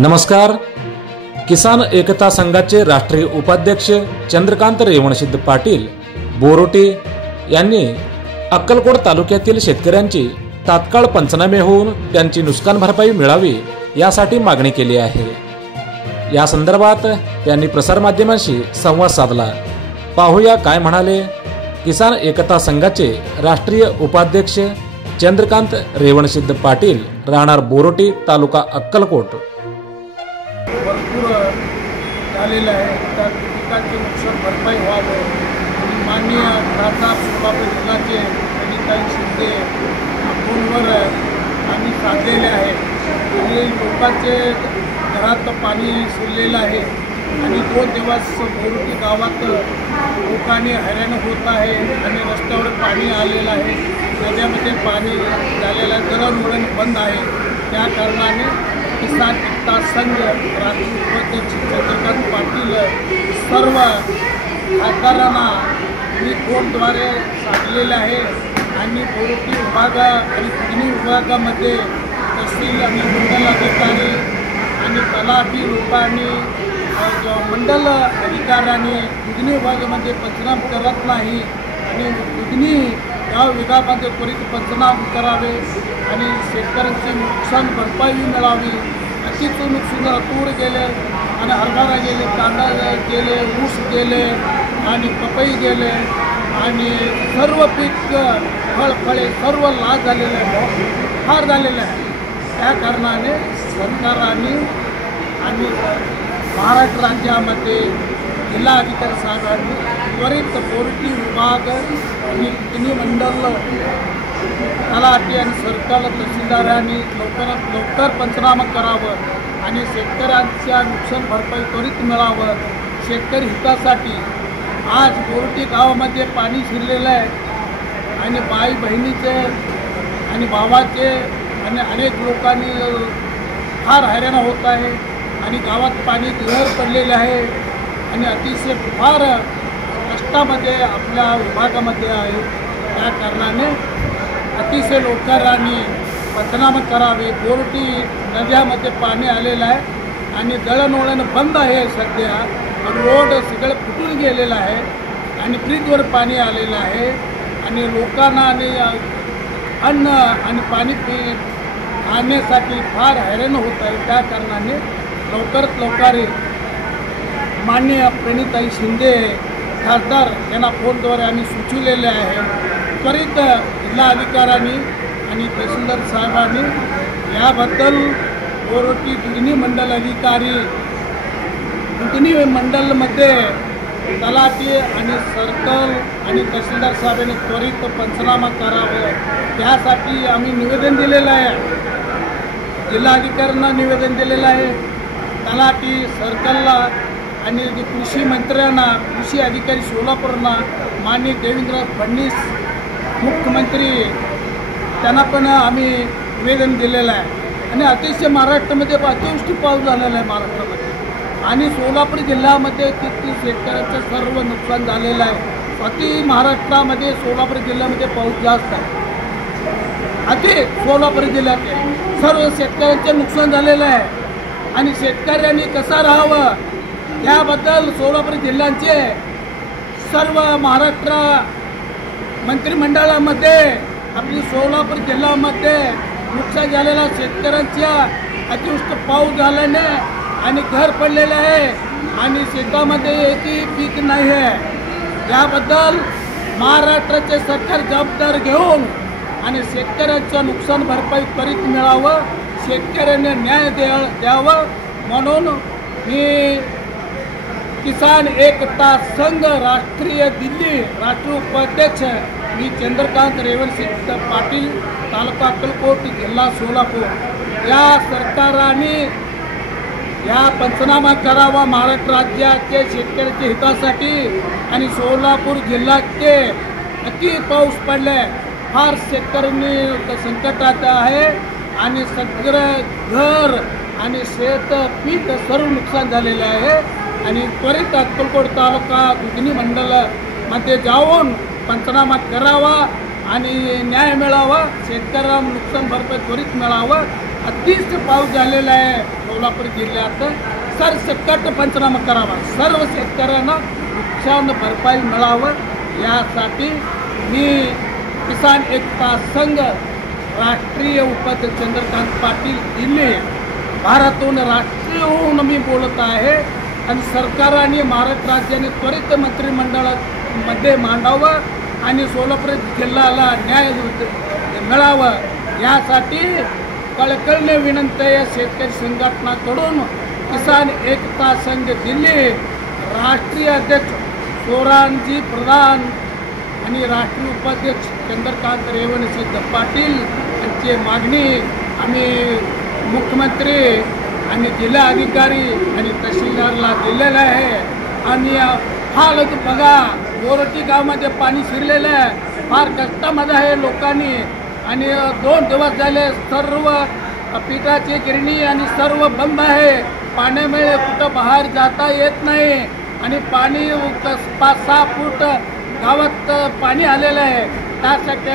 नमस्कार। किसान एकता संघाचे राष्ट्रीय उपाध्यक्ष चंद्रकांत रेवणसिद्ध पाटील बोरोटे यांनी अक्कलकोट तालुक्यातील शेतकऱ्यांची तात्काळ पंचनामे होऊन त्यांची नुकसान भरपाई मिळावी यासाठी मागणी केली आहे। या संदर्भात त्यांनी प्रसारमाध्यमांशी संवाद साधला। पाहूया काय म्हणाले किसान एकता संघाचे राष्ट्रीय उपाध्यक्ष चंद्रकांत रेवणसिद्ध पाटील, राहणार बोरोटे, तालुका अक्कलकोट। भरपूर झालेलं आहे, त्या पिकाचे नुकसान भरपाई व्हावं आणि माननीय खासदार सोलापूर जिल्ह्याचे अनिताई शिंदे फोनवर आम्ही साधलेले आहे। आणि लोकांचे घरात पाणी शिरलेलं आहे आणि 2 दिवस बोरोटे गावात लोकांनी हैराण होत आहे आणि रस्त्यावर पाणी आलेलं आहे, नद्यामध्ये पाणी झालेलं आहे, दळणवळण बंद आहे। त्या कारणाने किसान एकता संघ राष्ट्रीय उपाध्यक्ष चंद्रकांत पाटील सर्व खासदारांना मी फोनद्वारे सांगलेले आहे आणि बोरोटे विभाग आणि तिन्ही विभागामध्ये तहसील आणि मंडल अधिकारी आणि तलाठी लोकांनी मंडल अधिकाऱ्यांनी तिन्ही विभागामध्ये पंचनामे करत नाही आणि तिन्ही या विभागामध्ये त्वरित पंचनामे करावे आणि शेतकऱ्यांची नुकसान भरपाई मिळावी। अतिच नुकसान तूर गेले आणि हरभरा गेले, कांदा गेले, ऊस गेले आणि पपई गेले आणि सर्व पीक फळे सर्व लाभ झालेले आहे, फार झालेलं आहे। त्या कारणाने सरकारने आणि महाराष्ट्र राज्यामध्ये जिल्हाधिकारी साहेबांनी त्वरित बोरोटे विभाग आणि तिन्ही मंडल तलाठी आणि सरकार तहसीलदारांनी लवकरात लवकर पंचनामा करावं आणि शेतकऱ्यांच्या नुकसान भरपाई त्वरित मिळावं। शेतकरी हितासाठी आज बोरोटे गावामध्ये पाणी शिरलेलं आहे आणि बाई बहिणीचे आणि भावाचे आणि अनेक लोकांनी फार हैराण होत आहे आणि गावात पाणी घर पडलेले आहे आणि अतिशय फार कष्टामध्ये आपल्या विभागामध्ये आहे। त्या कारणाने अतिशय लोकांनी पंचनामे करावे। बोरोटे नद्यामध्ये पाणी आलेलं आहे आणि दळणवळण बंद आहे, सध्या रोड सगळं फुटून गेलेलं आहे आणि ब्रिजवर पाणी आलेलं आहे आणि लोकांना आणि अन्न आणि पाणी आणण्यासाठी फार हैराण होत आहे। त्या कारणाने लवकरात लवकर माननीय प्रणिताई शिंदे खासदार यांना फोनद्वारे आम्ही सुचवलेले आहे, त्वरित जिल्हाधिकाऱ्यांनी आणि तहसीलदार साहेबांनी याबद्दल बोरोटे तिन्ही मंडल अधिकारी तिन्ही मंडलमध्ये तलाठी आणि सर्कल आणि तहसीलदार साहेबांनी त्वरित पंचनामा करावं। त्यासाठी आम्ही निवेदन दिलेलं आहे, जिल्हाधिकाऱ्यांना निवेदन दिलेलं आहे, तलाठी सर्कलला आणि कृषी मंत्र्यांना, कृषी अधिकारी सोलापूरना, माननीय देवेंद्र फडणवीस मुख्यमंत्री त्यांना पण आम्ही निवेदन दिलेलं आहे। आणि अतिशय महाराष्ट्रामध्ये अतिवृष्टी पाऊस झालेला आहे महाराष्ट्रामध्ये आणि सोलापूर जिल्ह्यामध्ये किती शेतकऱ्यांचं सर्व नुकसान झालेलं आहे। अति महाराष्ट्रामध्ये सोलापूर जिल्ह्यामध्ये पाऊस जास्त आहे, अति सोलापूर जिल्ह्यात सर्व शेतकऱ्यांचं नुकसान झालेलं आहे आणि शेतकऱ्यांनी कसं राहावं याबद्दल सोलापूर जिल्ह्याचे सर्व महाराष्ट्र मंत्रिमंडळामध्ये आपली सोलापूर जिल्ह्यामध्ये नुकसान झालेल्या शेतकऱ्यांच्या अतिवृष्टी पाऊस झाल्याने आणि घर पडलेले आहे आणि शेतामध्ये एकही पीक नाही आहे। याबद्दल महाराष्ट्राचे सरकार जबाबदार घेऊन आणि शेतकऱ्यांचं नुकसान भरपाई त्वरित मिळावं, शेतकऱ्यांना न्याय द्यावं म्हणून मी किसान एकता संघ राष्ट्रीय दिल्ली राष्ट्रीय उपाध्यक्ष मी चंद्रकांत रेवणसिद्ध पाटील, तालुका अक्कलकोट, जिल्हा सोलापूर या सरकाराने या पंचनामा करावा महाराष्ट्र राज्याचे शेतकऱ्याच्या हितासाठी आणि सोलापूर जिल्ह्याचे अति पाऊस पडले, फार शेतकऱ्यांनी संकटात आहे आणि सगळं घर आणि शेत पीक सर्व नुकसान झालेले आहे आणि त्वरित अक्कलकोट तालुका तिन्ही मंडळामध्ये जाऊन पंचनामा करावा आणि न्याय मिळावा, शेतकऱ्यांना नुकसान भरपाई त्वरित मिळावं। अतिशय पाऊस झालेला आहे सोलापूर जिल्ह्यात सरसकट पंचनामा करावा, सर्व शेतकऱ्यांना नुकसान भरपाई मिळावं यासाठी मी किसान एकता संघ राष्ट्रीय उपाध्यक्ष चंद्रकांत पाटील दिल्ली भारतातून राष्ट्रीयहून मी बोलत आहे आणि सरकारने महाराष्ट्र राज्याने त्वरित मंत्रिमंडळामध्ये मांडावं आणि सोलापूर जिल्ह्याला न्याय मिळावं यासाठी कळकळीने विनंती आहे शेतकरी संघटनाकडून किसान एकता संघ दिल्ली राष्ट्रीय अध्यक्ष सोरानजी प्रधान आणि राष्ट्रीय उपाध्यक्ष चंद्रकांत रेवणसिद्ध पाटील यांची मागणी आम्ही मुख्यमंत्री आणि जिल्हा अधिकारी आणि तहसीलदारला दिलेलं आहे. आणि हालत बघा, बोरटी गावामध्ये पाणी शिरलेलं आहे, फार कष्टामध्ये आहे लोकांनी. आणि 2 दिवस झाले सर्व पिठाची गिरणी आणि सर्व बंद आहे. पाण्यामुळे कुठं बाहेर जाता येत नाही आणि पाणी 5-6 फूट गावात पाणी आलेलं आहे. त्यासाठी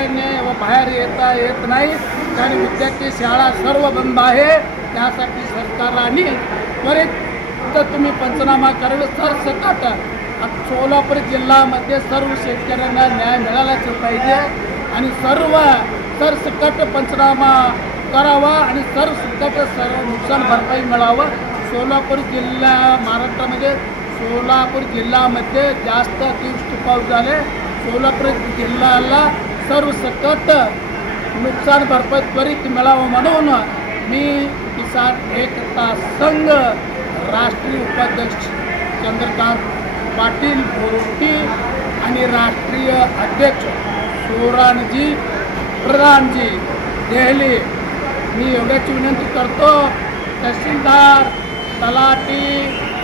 बाहेर येता येत नाही आणि विद्यार्थी शाळा सर्व बंद आहे. त्यासाठी सरकारने त्वरित तुम्ही पंचनामा करावे. सरसकट सोलापूर जिल्ह्यामध्ये सर्व शेतकऱ्यांना न्याय मिळालाच पाहिजे आणि सर्व सरसकट पंचनामा करावा आणि सरसकट सर्व नुकसान भरपाई मिळावं. सोलापूर जिल्हा महाराष्ट्रामध्ये सोलापूर जिल्ह्यामध्ये जास्त अतिवृष्टी पाऊस झाले. सोलापूर जिल्ह्याला सरसकट नुकसान भरपाई त्वरित मिळावं म्हणून मी किसान एकता संघ राष्ट्रीय उपाध्यक्ष चंद्रकांत पाटील बोरोटी आणि राष्ट्रीय अध्यक्ष सोरानजी प्रधानजी देहली मी एवढ्याची विनंती करतो. तहसीलदार तलाठी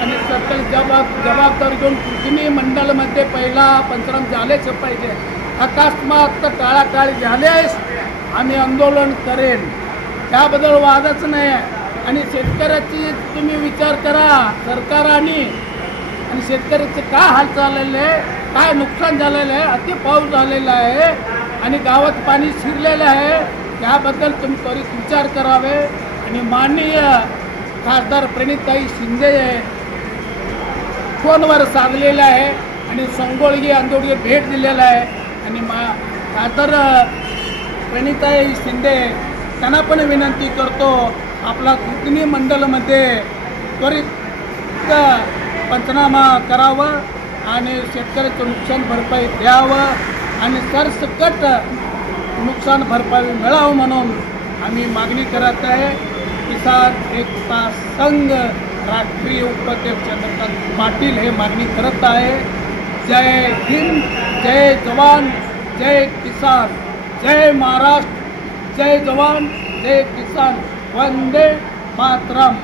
आणि सर्कल जबाबदारी घेऊन कुठली मंडळमध्ये पहिला पंचनामा झालेच पाहिजे. अकस्मात टाळाटाळी झाल्यास आम्ही आंदोलन करेन, त्याबद्दल वादच नाही. आणि शेतकऱ्याची तुम्ही विचार करा सरकारने आणि शेतकऱ्याचे काय हाल चाललेले आहे, काय नुकसान झालेलं आहे, अति पाऊस झालेला आहे आणि गावात पाणी शिरलेलं आहे. त्याबद्दल तुम्ही त्वरित विचार करावे. आणि माननीय खासदार प्रणिताई शिंदे फोनवर साधलेला आहे आणि संगोळगी आंदोलनाला भेट दिलेला आहे आणि खासदार प्रणिताई शिंदे त्यांना पण विनंती करतो आपला कुटुंबी मंडळामध्ये त्वरित पंचनामा करावं आणि शेतकऱ्याचं नुकसान भरपाई द्यावं आणि सरसकट नुकसान भरपाई मिळावं म्हणून आम्ही मागणी करत आहे. किसान एकता संघ राष्ट्रीय उपाध्यक्ष चंद्रकांत पाटील हे मागणी करत आहे. जय हिंद, जय जवान, जय किसान, जय महाराष्ट्र, जय जवान, जय किसान, वंदे मातरम.